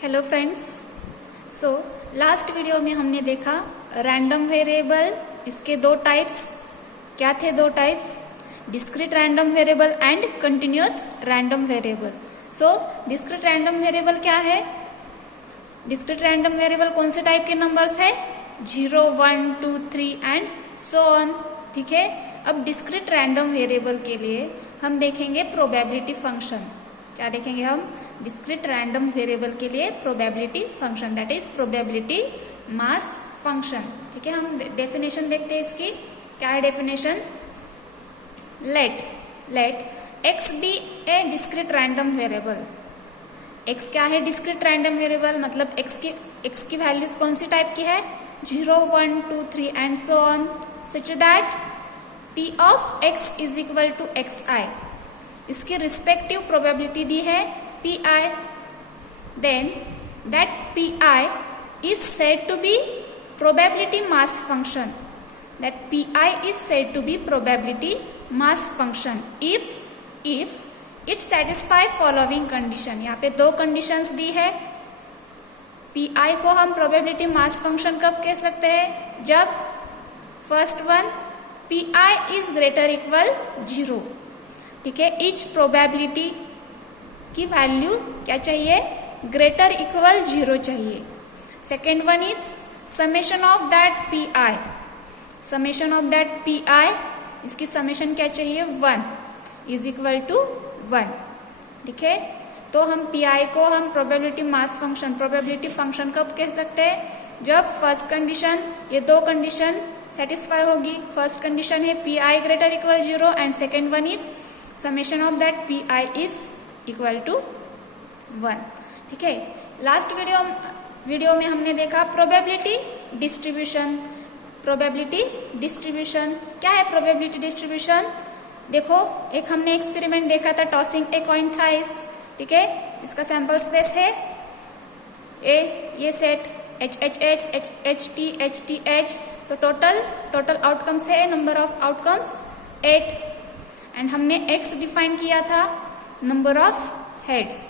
Hello friends. So last video में हमने देखा रैंडम वेरिएबल, इसके दो टाइप्स। क्या थे दो types? Discrete random variable and continuous random variable. So discrete random variable क्या है? डिस्क्रीट रैंडम वेरिएबल कौन से टाइप के नंबर्स है? 0, 1, 2, 3 एंड सो ऑन। ठीक है। अब डिस्क्रीट रैंडम वेरिएबल के लिए हम देखेंगे प्रोबेबिलिटी फंक्शन। क्या देखेंगे हम? डिस्क्रीट रैंडम वेरिएबल के लिए probability function, that is probability mass function. ठीक है। हम डेफिनेशन देखते हैं इसकी। क्या है definition? Let x be a discrete random variable. x क्या है? डिस्क्रीट रैंडम वेरिएबल, मतलब x की वैल्यूज कौन सी टाइप की है? 0, 1, 2, 3 and so on, such that p of x is equal to xi। इसकी रिस्पेक्टिव प्रोबेबिलिटी दी है pi, then that pi is said to be probability mass function. That pi is said to be probability mass function if it satisfy following condition. यहाँ पे दो conditions दी है। pi को हम probability mass function कब कह सकते हैं? जब first one pi is greater equal 0। ठीक है। इच प्रोबेबिलिटी की वैल्यू क्या चाहिए? ग्रेटर इक्वल 0 चाहिए। Second one is summation of that pi। Summation of that pi, इसकी समेशन क्या चाहिए? 1 इज इक्वल टू 1। ठीक है। तो हम pi को हम probability mass function, probability function कब कह सकते हैं? जब फर्स्ट कंडीशन, ये दो कंडीशन सेटिस्फाई होगी। फर्स्ट कंडीशन है pi greater equal 0 and second one is summation of that pi is equal to 1। ठीक है। लास्ट वीडियो में हमने देखा प्रोबेबिलिटी डिस्ट्रीब्यूशन। प्रोबेबिलिटी डिस्ट्रीब्यूशन क्या है? प्रोबेबिलिटी डिस्ट्रीब्यूशन देखो, एक हमने एक्सपेरिमेंट देखा था, टॉसिंग ए कॉइन थ्राइस। ठीक है। इसका सैंपल स्पेस है ये set HHH, so total outcomes है, नंबर ऑफ आउटकम्स 8 एंड हमने x डिफाइन किया था नंबर ऑफ हेड्स।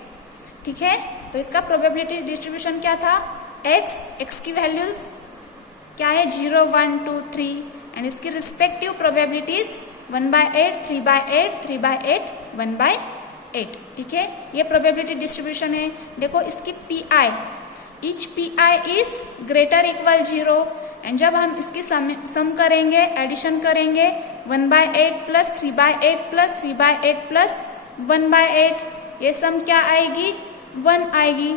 ठीक है। तो इसका प्रोबेबिलिटी डिस्ट्रीब्यूशन क्या था? x की वैल्यूज क्या है? 0, 1, 2, 3 एंड इसकी रिस्पेक्टिव प्रोबेबिलिटीज 1/8, 3/8, 3/8, 1/8। ठीक है। ये प्रोबेबिलिटी डिस्ट्रीब्यूशन है। देखो इसकी pi, each pi is greater equal 0 and जब हम इसकी सम करेंगे, एडिशन करेंगे, 1/8 प्लस 3/8 प्लस 3/8 प्लस 1/8, ये सम क्या आएगी? 1 आएगी।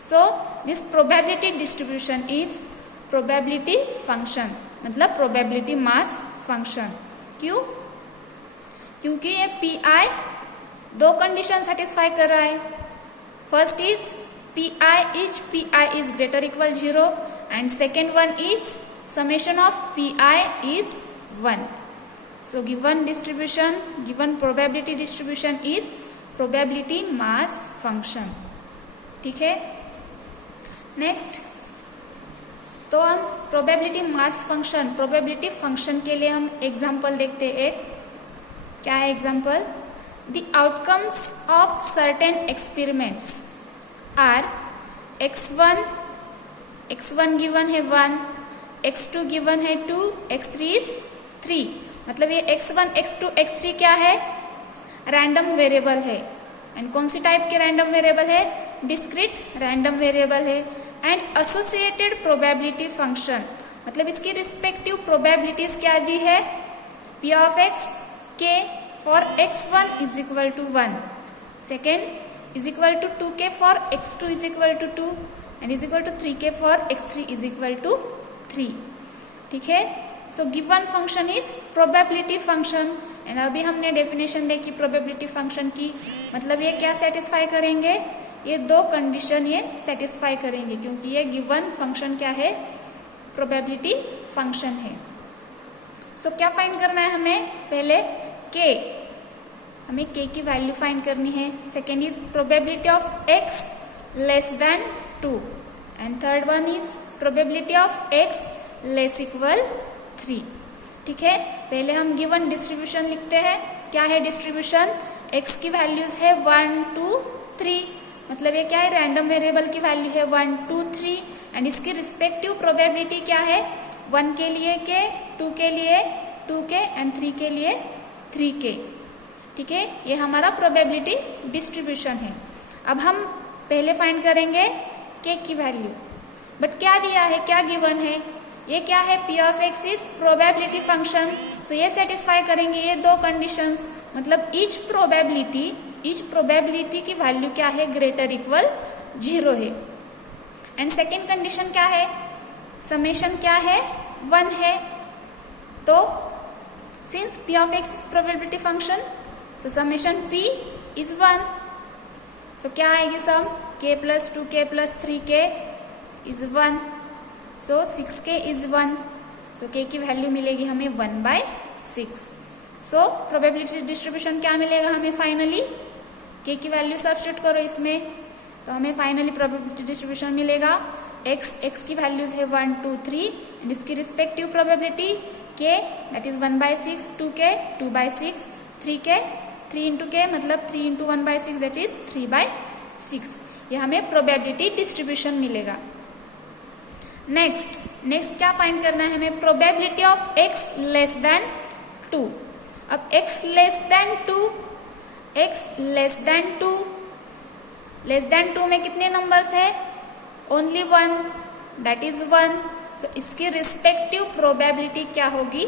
So this probability distribution is probability function, मतलब प्रोबेबिलिटी मास फंक्शन। क्यों? क्योंकि ये pi दो कंडीशन सेटिस्फाई कर रहा है। First is pi is greater equal 0 and second one is summation of pi is 1. So given distribution, given probability distribution is probability mass function. ठीक है। नेक्स्ट, तो हम probability mass function, probability function के लिए हम एग्जाम्पल देखते हैं। एक क्या है example? The outcomes of certain experiments are x1 given है 1, x2 गिवन है 2, x3 इज 3। मतलब ये x1, x2, x3 क्या है? रैंडम वेरिएबल है। एंड कौन सी टाइप के रैंडम वेरिएबल है? डिस्क्रीट रैंडम वेरिएबल है। एंड एसोसिएटेड प्रोबेबिलिटी फंक्शन, मतलब इसकी रिस्पेक्टिव प्रोबेबिलिटीज क्या दी है? p of x k for x1 is equal to 1, second is equal to 2k for x2 is equal to 2 and is equal to 3k for x3 is equal to 3। ठीक है। So given function is probability function. And अभी हमने definition देखी probability function की, मतलब ये क्या satisfy करेंगे? ये दो कंडीशन ये सेटिस्फाई करेंगे, क्योंकि ये गिवन फंक्शन क्या है? प्रोबेबिलिटी फंक्शन है। सो क्या फाइंड करना है हमें? पहले k, हमें k की वैल्यू फाइंड करनी है। Second is probability of x less than 2 and third one is probability of x less equal 3। ठीक है। पहले हम गिवन डिस्ट्रीब्यूशन लिखते हैं। क्या है डिस्ट्रीब्यूशन? x की वैल्यूज है 1, 2, 3 मतलब ये क्या है, रैंडम वेरिएबल की वैल्यू है 1 2 3 एंड इसकी रिस्पेक्टिव प्रोबेबिलिटी क्या है, 1 के लिए के, 2 के लिए 2 के एंड 3 के लिए 3 के। ठीक है, ये हमारा प्रोबेबिलिटी डिस्ट्रीब्यूशन है। अब हम पहले फाइंड करेंगे के की वैल्यू, बट क्या दिया है, क्या गिवन है, ये क्या है, P of X is probability function. So ये सेटिस्फाई करेंगे ये दो कंडीशंस, मतलब ईच प्रोबेबिलिटी की वैल्यू क्या है, ग्रेटर इक्वल 0 है। एंड सेकेंड कंडीशन क्या है, समेशन क्या है, 1 है। तो since P of X is probability function, so summation P is 1। सो क्या आएगी सम, k plus 2k plus 3k is 1, so 6k is 1। So k की वैल्यू मिलेगी हमें 1/6। सो प्रोबेबिलिटी डिस्ट्रीब्यूशन क्या मिलेगा हमें फाइनली, k की वैल्यू सब्स्टिट्यूट करो इसमें, तो हमें फाइनली प्रोबेबिलिटी डिस्ट्रीब्यूशन मिलेगा x की वैल्यूज है 1 2 3 एंड इसकी respective probability k that is 1/6, 2k 2/6, 3k 3 into k मतलब 3 into 1/6 दैट इज 3/6। ये हमें प्रोबेबिलिटी डिस्ट्रीब्यूशन मिलेगा। नेक्स्ट क्या फाइंड करना है हमें, probability of x less than 2। अब x लेस देन 2 में कितने नंबर्स है, ओनली 1 दैट इज 1। सो इसकी रिस्पेक्टिव प्रोबेबिलिटी क्या होगी,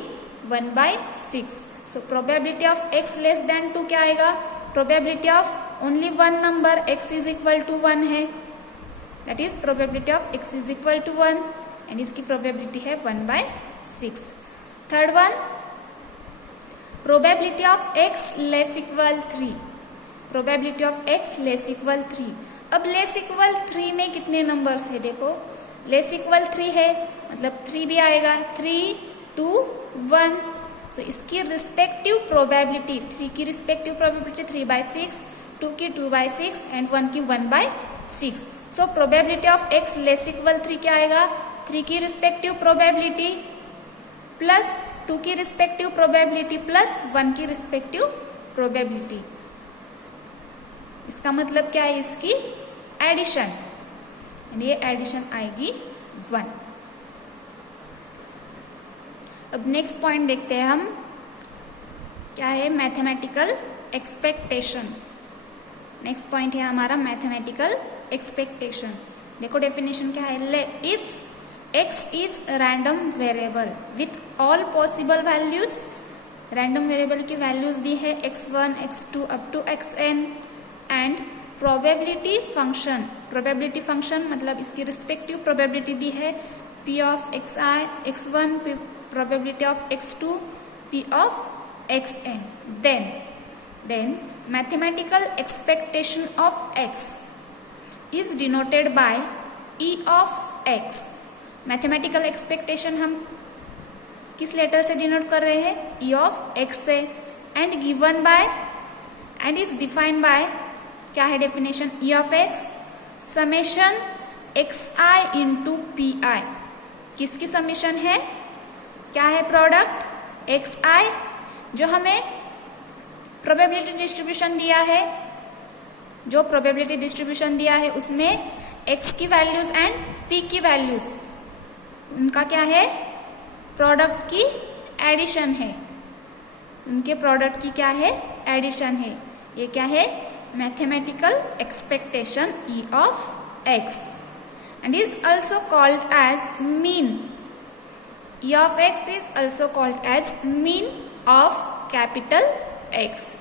1/6। So probability of x less than 2 क्या आएगा, probability of only 1 number x is equal to 1 है, that is probability of x is equal to 1 and इसकी प्रोबेबिलिटी है 1/6। Third one, probability of x less equal 3, probability of x less equal 3। अब less equal 3 में कितने numbers है, देखो less equal 3 है मतलब 3 भी आएगा, 3 2 1। सो इसकी रिस्पेक्टिव प्रोबेबिलिटी, 3 की रिस्पेक्टिव प्रोबेबिलिटी 3/6, 2 की 2/6 एंड 1 की 1/6। So probability of x less equal 3 क्या आएगा, 3 की रिस्पेक्टिव प्रोबेबिलिटी प्लस 2 की रिस्पेक्टिव प्रोबेबिलिटी प्लस 1 की रिस्पेक्टिव प्रोबेबिलिटी। इसका मतलब क्या है, इसकी एडिशन, ये एडिशन आएगी 1। अब नेक्स्ट पॉइंट देखते हैं हम, क्या है, मैथमेटिकल एक्सपेक्टेशन। नेक्स्ट पॉइंट है हमारा मैथमेटिकल एक्सपेक्टेशन। देखो डेफिनेशन क्या है, if x is random variable with all possible values, random variable की वैल्यूज दी है x1 x2 up to xn and probability function मतलब इसकी रिस्पेक्टिव प्रोबेबिलिटी दी है p of x1, probability of x2, p of xn। Then mathematical expectation of x is denoted by e of x। Mathematical expectation हम किस letter से denote कर रहे हैं, e ऑफ x से, and given bye and is defined by, क्या है definition, e of x summation xi into P I. किसकी समेशन है, क्या है, प्रोडक्ट xi जो हमें प्रोबेबिलिटी डिस्ट्रीब्यूशन दिया है, जो प्रोबेबिलिटी डिस्ट्रीब्यूशन दिया है उसमें x की वैल्यूज एंड p की वैल्यूज, उनका क्या है, प्रोडक्ट की एडिशन है, उनके प्रोडक्ट की क्या है, एडिशन है। ये क्या है, mathematical expectation e of x and is also called as mean. e of x is also called as mean of capital X।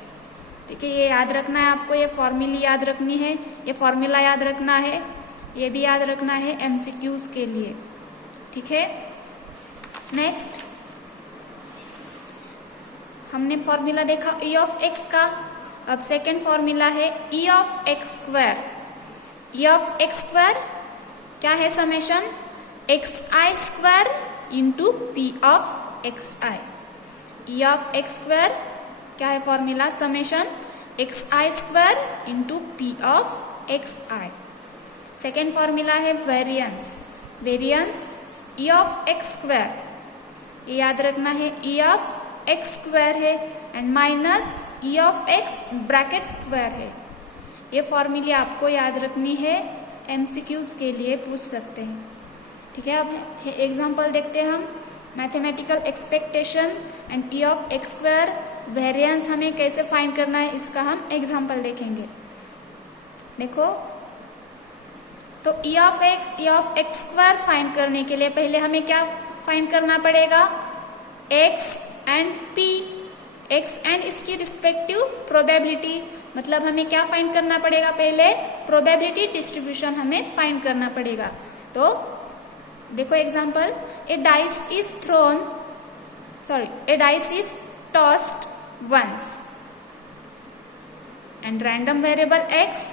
ठीक है, ये याद रखना है आपको, ये फॉर्मूला याद रखनी है, ये फॉर्मूला याद रखना है, ये भी याद रखना है MCQs के लिए। ठीक है, नेक्स्ट हमने फॉर्मूला देखा e ऑफ x का। अब सेकेंड फॉर्मूला है e of x square. e of x square क्या है, summation xi square into p of xi। e of x square क्या है formula, summation xi square into p of xi। Second formula है variance e of x square, ये याद रखना है, e of x square है and minus e of x bracket square है। ये फॉर्मूले आपको याद रखनी है, एमसीक्यूज के लिए पूछ सकते हैं। ठीक है, अब एग्जांपल देखते हैं हम। Mathematical expectation and E of X square variance हमें कैसे फाइंड करना है, इसका हम एग्जांपल देखेंगे। देखो, तो ई ऑफ एक्स स्क्वायर फाइंड करने के लिए पहले हमें क्या फाइंड करना पड़ेगा, x and P, x and इसकी रिस्पेक्टिव प्रोबेबिलिटी। मतलब हमें क्या फाइंड करना पड़ेगा, पहले प्रोबेबिलिटी डिस्ट्रीब्यूशन हमें फाइंड करना पड़ेगा। तो देखो example, a dice is tossed once and random variable x.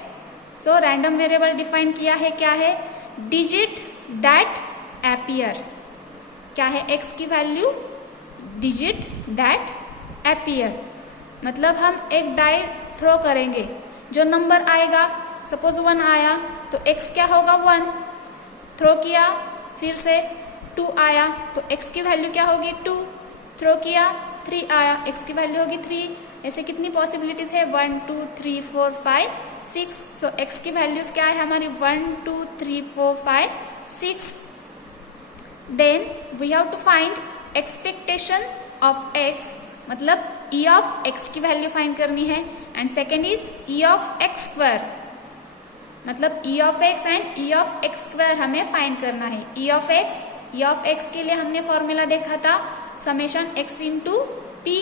So random variable define किया है, क्या है, डिजिट दैट अपीयर्स। क्या है एक्स की वैल्यू, डिजिट दैट अपीयर। मतलब हम एक डाई थ्रो करेंगे, जो नंबर आएगा, सपोज 1 आया तो एक्स क्या होगा 1, थ्रो किया फिर से 2 आया तो एक्स की वैल्यू क्या होगी 2, थ्रो किया 3 आया एक्स की वैल्यू होगी 3। ऐसे कितनी पॉसिबिलिटीज है, 1 2 3 4 5 6। सो एक्स की वैल्यूज क्या है हमारी 1 2 3 4 5 6। Then we have to find expectation of X, मतलब ई ऑफ एक्स की वैल्यू फाइंड करनी है। And second is E of X square, मतलब E of X and E of X square हमें फाइंड करना है। ई ऑफ एक्स के लिए हमने फॉर्मूला देखा था summation x into P,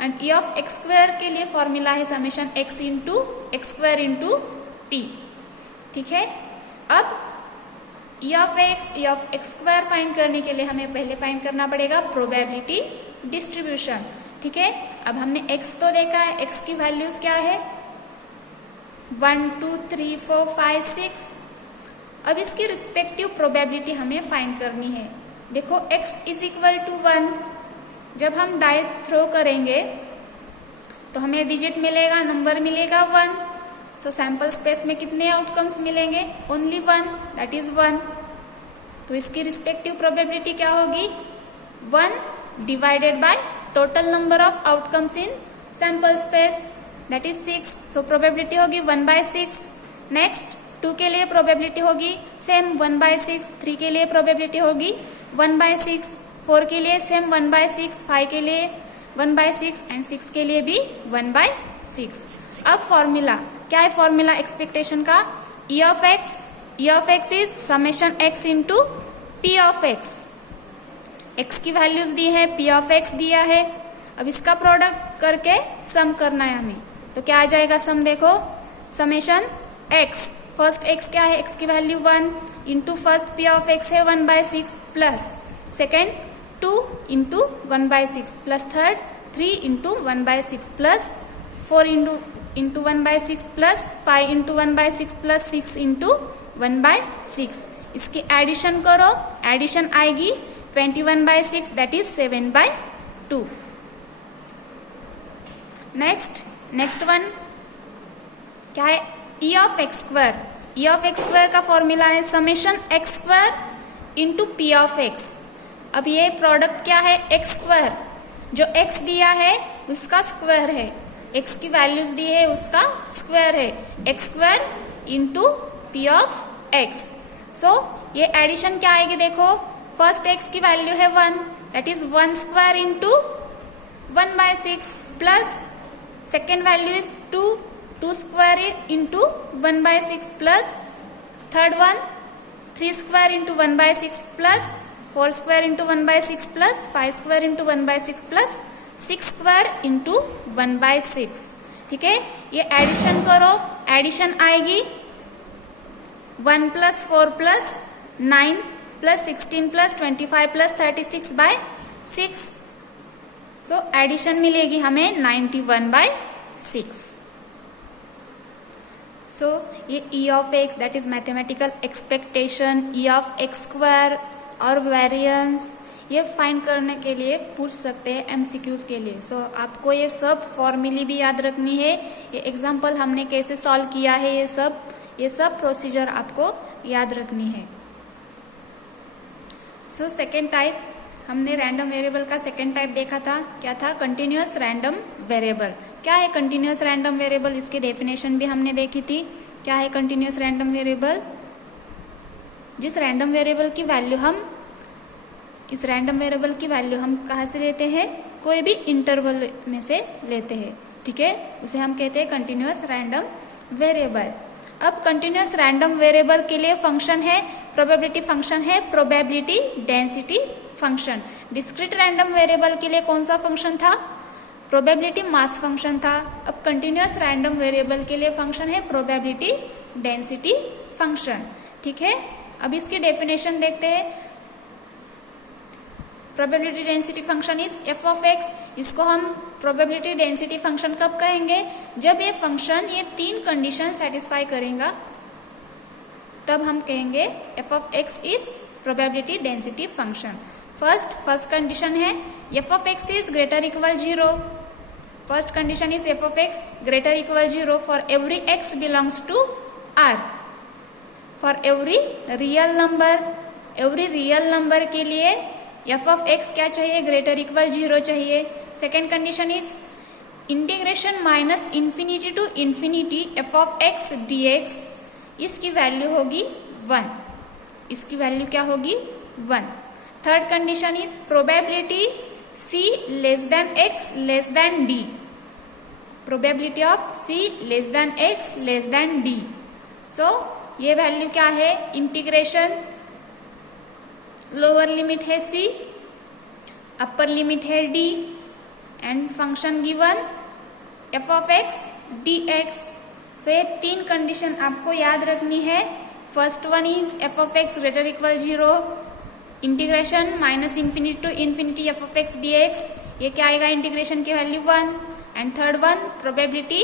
and E of X square के लिए फॉर्मूला है summation x into x square into P. ठीक है, अब ई ऑफ एक्स स्क्वायर फाइंड करने के लिए हमें पहले फाइंड करना पड़ेगा प्रोबेबिलिटी डिस्ट्रीब्यूशन। ठीक है, अब हमने एक्स तो देखा है, एक्स की वैल्यूज क्या है 1 2 3 4 5 6। अब इसकी रिस्पेक्टिव प्रोबेबिलिटी हमें फाइंड करनी है। देखो x इज इक्वल टू 1, जब हम डाई थ्रो करेंगे तो हमें डिजिट मिलेगा, नंबर मिलेगा 1। सो सैंपल स्पेस में कितने आउटकम्स मिलेंगे, ओनली 1, दैट इज 1। तो इसकी रिस्पेक्टिव प्रोबेबिलिटी क्या होगी, 1 divided by total number of outcomes in sample space, that is 6। So probability होगी 1/6। नेक्स्ट 2 के लिए प्रोबेबिलिटी होगी सेम 1/6, 3 के लिए प्रोबेबिलिटी होगी 1/6, 4 के लिए सेम 1/6, 5 के लिए 1/6 एंड 6 के लिए भी 1/6। अब फॉर्मूला क्या है, फॉर्मूला एक्सपेक्टेशन का, ई of X is summation x into P of x. X की वैल्यूज दी है, पी ऑफ एक्स दिया है। अब इसका प्रोडक्ट करके सम करना है हमें, तो क्या आ जाएगा सम, देखो समेशन एक्स, फर्स्ट एक्स क्या है, एक्स की value 1 into first P of X है 1/6 plus second 2 into 1/6 plus third 3 into 1/6 plus 4 into 1/6 plus 5 into 1/6 plus 6 into 1/6। इसकी एडिशन करो, एडिशन आएगी 21/6, दैट इज 7/2। नेक्स्ट वन क्या है, ई of X square. E of X square का formula है summation x square into P of x. अब ये product क्या है, एक्स स्क्वायर, जो एक्स दिया है उसका स्क्वायर है, एक्स की वैल्यूज दी है उसका स्क्वायर है, X square into P of X. So ये एडिशन क्या आएगी, देखो फर्स्ट एक्स की वैल्यू है 1, that is 1 square into 1/6 plus second value is 2 square into 1/6 plus third one 3 square into 1/6 plus 4 square into 1/6 plus 5 square into 1/6 plus 6 square into 1/6। ठीक है, ये addition करो, एडिशन आएगी 1 plus 4 plus 9 plus 16 plus 25 plus 36/6। So addition मिलेगी हमें 91/6। So ये E of x that is mathematical expectation, E of X square और variance, ये फाइंड करने के लिए पूछ सकते हैं एमसीक्यूज के लिए। सो आपको ये सब फॉर्मूले भी याद रखनी है, ये एग्जांपल हमने कैसे सॉल्व किया है, ये सब प्रोसीजर आपको याद रखनी है। सो सेकेंड टाइप हमने रैंडम वेरिएबल का सेकेंड टाइप देखा था, क्या था, कंटिन्यूअस रैंडम वेरिएबल। क्या है कंटिन्यूस रैंडम वेरिएबल, इसकी डेफिनेशन भी हमने देखी थी। क्या है कंटिन्यूस रैंडम वेरिएबल? जिस रैंडम वेरिएबल की वैल्यू हम इस रैंडम वेरिएबल की वैल्यू हम कहाँ से लेते हैं? कोई भी इंटरवल में से लेते हैं, ठीक है, उसे हम कहते हैं कंटिन्यूस रैंडम वेरिएबल। अब कंटिन्यूस रैंडम वेरिएबल के लिए फंक्शन है, प्रोबेबिलिटी फंक्शन है, probability density function. Discrete random variable के लिए कौन सा फंक्शन था? प्रोबेबिलिटी मास फंक्शन था। अब कंटिन्यूस रैंडम वेरिएबल के लिए फंक्शन है प्रोबेबिलिटी डेंसिटी फंक्शन, ठीक है। अब इसकी डेफिनेशन देखते हैं। Probability density function is F of x. इसको हम प्रोबेबिलिटी डेंसिटी फंक्शन कब कहेंगे? जब ये फंक्शन ये 3 कंडीशन सेटिस्फाई करेगा, तब हम कहेंगे F of X is probability density function. First condition है F of X is greater equal 0। First condition is F of X greater equal 0 for every X belongs to R. For every real number के लिए F of X क्या चाहिए? Greater equal 0 चाहिए। Second condition is integration minus infinity to infinity F of x D x, इसकी value होगी 1। इसकी value क्या होगी? 1। Third condition is probability c less than x less than d। Probability of c less than x less than d। So ये value क्या है? Integration lower limit है c, upper limit है d, and function given f of x dx। So ये 3 condition आपको याद रखनी है। First one is f of x greater equal 0, integration minus infinity to infinity F of x D x, ये क्या आएगा? Integration की value 1। And third one probability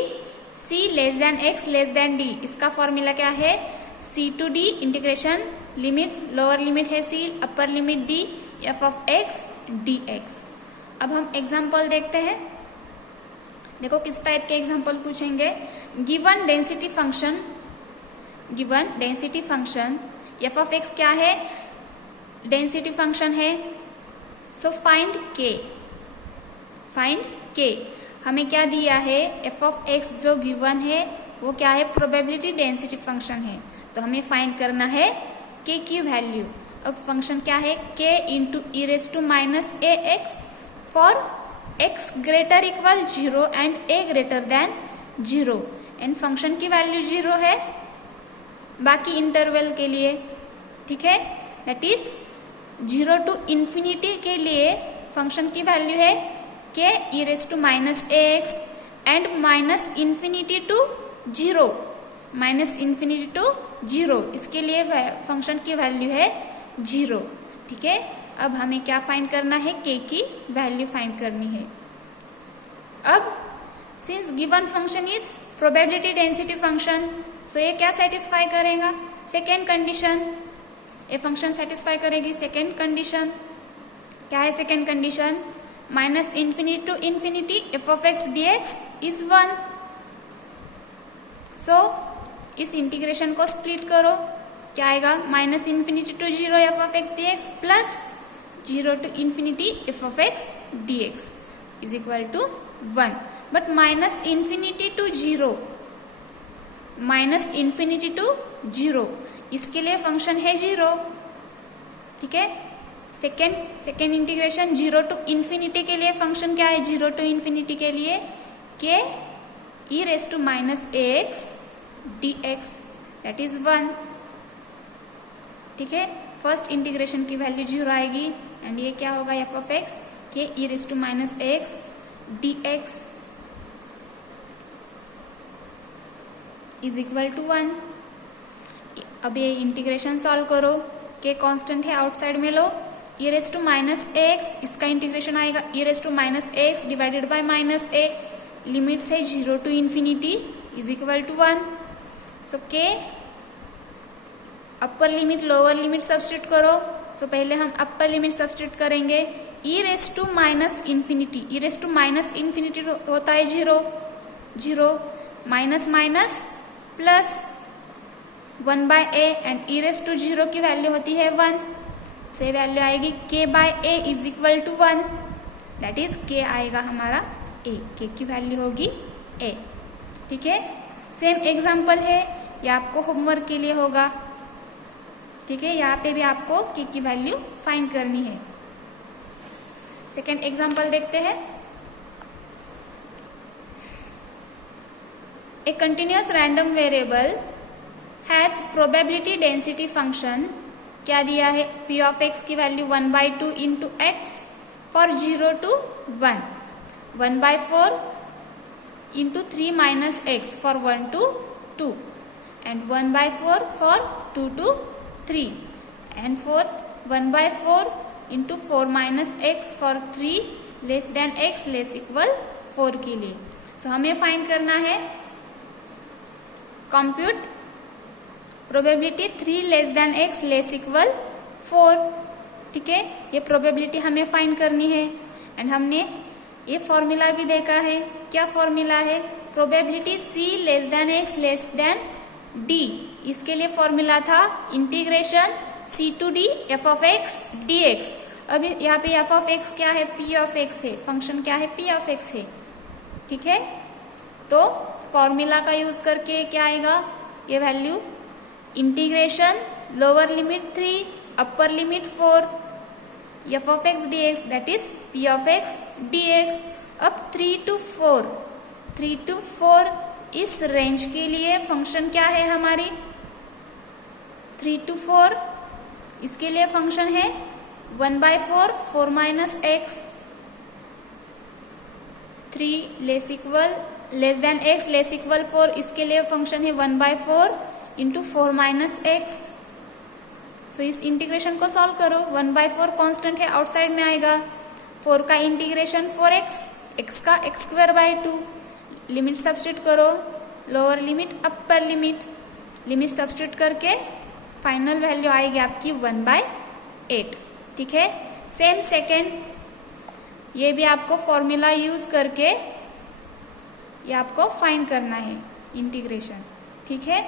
c less than x less than d, इसका formula क्या है? c to d integration limits, lower limit है c, upper limit d, f of x dx। अब हम एग्जाम्पल देखते हैं। देखो किस टाइप के एग्जाम्पल पूछेंगे। Given density function F of X क्या है? डेंसिटी फंक्शन है। सो फाइंड के। हमें क्या दिया है? एफ ऑफ एक्स जो गिवन है वो क्या है? प्रोबेबिलिटी डेंसिटी फंक्शन है। तो हमें फाइंड करना है के की वैल्यू। अब फंक्शन क्या है? K into e raise to minus A x for x greater equal 0 and a greater than 0, and function की वैल्यू 0 है बाकी इंटरवल के लिए, ठीक है। दैट इज 0 टू इन्फिनिटी के लिए फंक्शन की वैल्यू है K E raise to minus A X and minus infinity to 0, इसके लिए फंक्शन की वैल्यू है 0, ठीक है। अब हमें क्या फाइंड करना है? के की वैल्यू फाइंड करनी है। अब since given function is probability density function, so ये क्या सेटिस्फाई करेगा? Second condition. ये फंक्शन सेटिस्फाई करेगी सेकेंड कंडीशन। क्या है second condition? Minus infinity to infinity F of x D X is 1। So इस इंटीग्रेशन को स्प्लिट करो, क्या आएगा? Minus infinity to 0 F of x D X plus 0 to infinity F of x D X is equal to 1। But minus infinity to 0, इसके लिए function है 0, ठीक है। सेकेंड इंटीग्रेशन 0 टू इन्फिनिटी के लिए फंक्शन क्या है? 0 टू इन्फिनिटी के लिए K E raise to minus A X D X, that is 1, ठीक है। फर्स्ट इंटीग्रेशन की वैल्यू 0 आएगी एंड ये क्या होगा? F of X K E raise to minus A X D X is equal to 1। अब ये इंटीग्रेशन सॉल्व करो, के कांस्टेंट है आउटसाइड में लो, E raise to minus A X, इसका इंटीग्रेशन आएगा E raise to minus A X divided by minus A, limit है 0 to infinity is equal to 1। So के upper limit lower limit substitute करो। So पहले हम upper limit substitute करेंगे, E raise to minus infinity होता है 0 minus minus plus 1 by A and E raise to 0 की value होती है 1, से वैल्यू आएगी k by a is equal to 1, that is k आएगा हमारा a, k की वैल्यू होगी ए। ठीक है, सेम एग्जाम्पल है, ये आपको होमवर्क के लिए होगा। ठीक है, यहाँ पे भी आपको के की वैल्यू फाइंड करनी है। सेकेंड एग्जाम्पल देखते हैं। ए continuous random variable has probability density function, क्या दिया है, पी ऑफ एक्स की value 1/2 into x for 0 to 1, 1/4 into 3 minus x for 1 to 2, and 1/4 for 2 to 3, and fourth 1/4 into 4 minus x for 3 less than X less equal 4 के लिए। सो हमें find करना है compute probability 3 less than X less equal 4। ठीक है, ये probability हमें find करनी है। एंड हमने ये फॉर्मूला भी देखा है, क्या फॉर्मूला है, probability C less than X less than D. इसके लिए फॉर्मूला था integration C to D F of x D X. अभी यहाँ पे एफ ऑफ एक्स क्या है, पी ऑफ एक्स है, फंक्शन क्या है, पी ऑफ एक्स है। ठीक है, तो फॉर्मूला का यूज करके क्या आएगा, ये value integration lower limit 3 upper limit 4 F of x D X that is P of x D x. अब 3 to 4 इस रेंज के लिए फंक्शन क्या है हमारी, 3 to 4 इसके लिए फंक्शन है 1/4 4 minus x, 3 less than X less equal 4, इसके लिए फंक्शन है 1/4 इंटू 4 माइनस एक्स। सो इस इंटीग्रेशन को सॉल्व करो, 1/4 कांस्टेंट है, आउटसाइड में आएगा, 4 का इंटीग्रेशन 4x, x का x²/2, लिमिट सब्स्टिट्यूट करो, lower limit upper limit substitute करके फाइनल वैल्यू आएगी आपकी 1/8। ठीक है, सेम सेकेंड, ये भी आपको फॉर्मूला यूज करके ये आपको फाइंड करना है इंटीग्रेशन। ठीक है,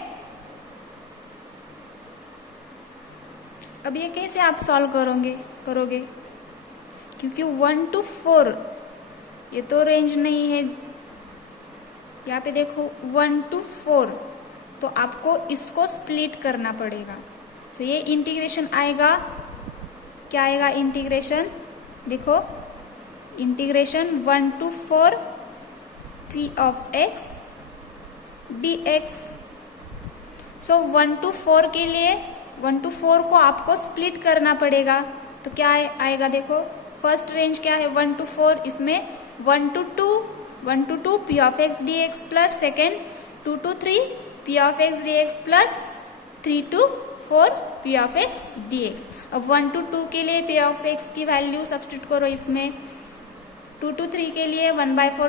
अब ये कैसे आप सॉल्व करोगे, क्योंकि 1 to 4 ये तो रेंज नहीं है। यहाँ पे देखो 1 to 4, तो आपको इसको स्प्लिट करना पड़ेगा। तो ये इंटीग्रेशन आएगा, क्या आएगा इंटीग्रेशन, देखो integration 1 to 4 P of x D x. So 1 to 4 के लिए 1 to 4 को आपको स्प्लिट करना पड़ेगा। तो क्या आएगा, देखो फर्स्ट रेंज क्या है 1 to 4, इसमें 1 to 2 P of x D X plus second 2 to 3 P of x D X plus 3 to 4 P of x D x. अब 1 to 2 के लिए पी ऑफ एक्स की वैल्यू सब्स्टिट्यूट करो इसमें, 2 to 3 के लिए 1/4